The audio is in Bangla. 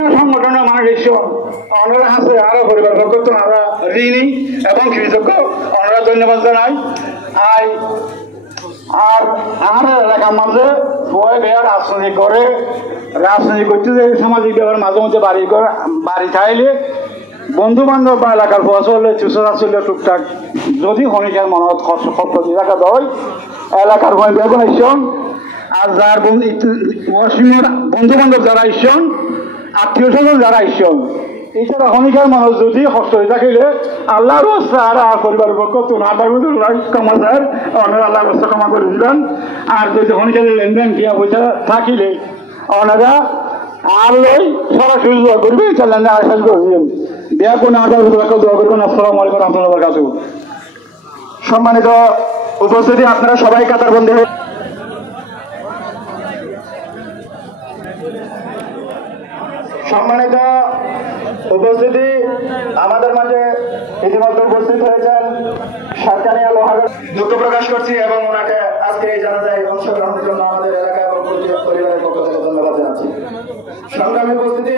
সংগঠনের মানুষ ঈশ্বর ওনারা আছে আরো পরিবার পক্ষ ওনারা ঋণী এবং কৃতজ্ঞ ওনারা ধন্যবাদ জানাই। আর আমার এলাকার মাঝে বয় বেয়া রাজনীতি করতে যে সামাজিক ব্যাপার মাঝে মধ্যে বাড়ি খাইলে বন্ধু বান্ধব বা এলাকার ফসলে চুষা চলে টুকটাক যদি শনিকার মনত খরচ রাখা হয় এলাকার ভয় বেগুন ইসন আর যার ওয়াসিমের বন্ধু বান্ধব যারা ইসন আত্মীয় স্বজন যারা ইসন এছাড়া শনিকার মানুষ যদি কষ্ট হয়ে থাকিলে আল্লাহর রাস্তা আর পরিবারের পক্ষ ক্ষমা যায় ওনারা আল্লাহর রাস্তা ক্ষমা করে দিলেন। আর যদি শনিকারের লেনদেন কিয়া পয়সা থাকিলে ওনারা আর লই সরাসরি দোয়া করবে লেনদেন আশ্বাস করে দিলেন বিয়া কোনো আদার দোয়া করবেন। আসসালামু আলাইকুম রহমতুল্লাহ বারাকাতুহু। সম্মানিত উপস্থিতি, আপনারা সবাই কাতারবন্দী হয়ে সম্মানিত উপস্থিতি আমাদের মাঝে ইতিমধ্যে উপস্থিত হয়েছেন সরকারি লোহাগড়। দুঃখ প্রকাশ করছি এবং ওনাকে আজকে এই জানাজায় অংশগ্রহণের জন্য আমাদের এলাকা এবং পরিবারের পক্ষ থেকে ধন্যবাদ জানাচ্ছি। সংগ্রামী উপস্থিতি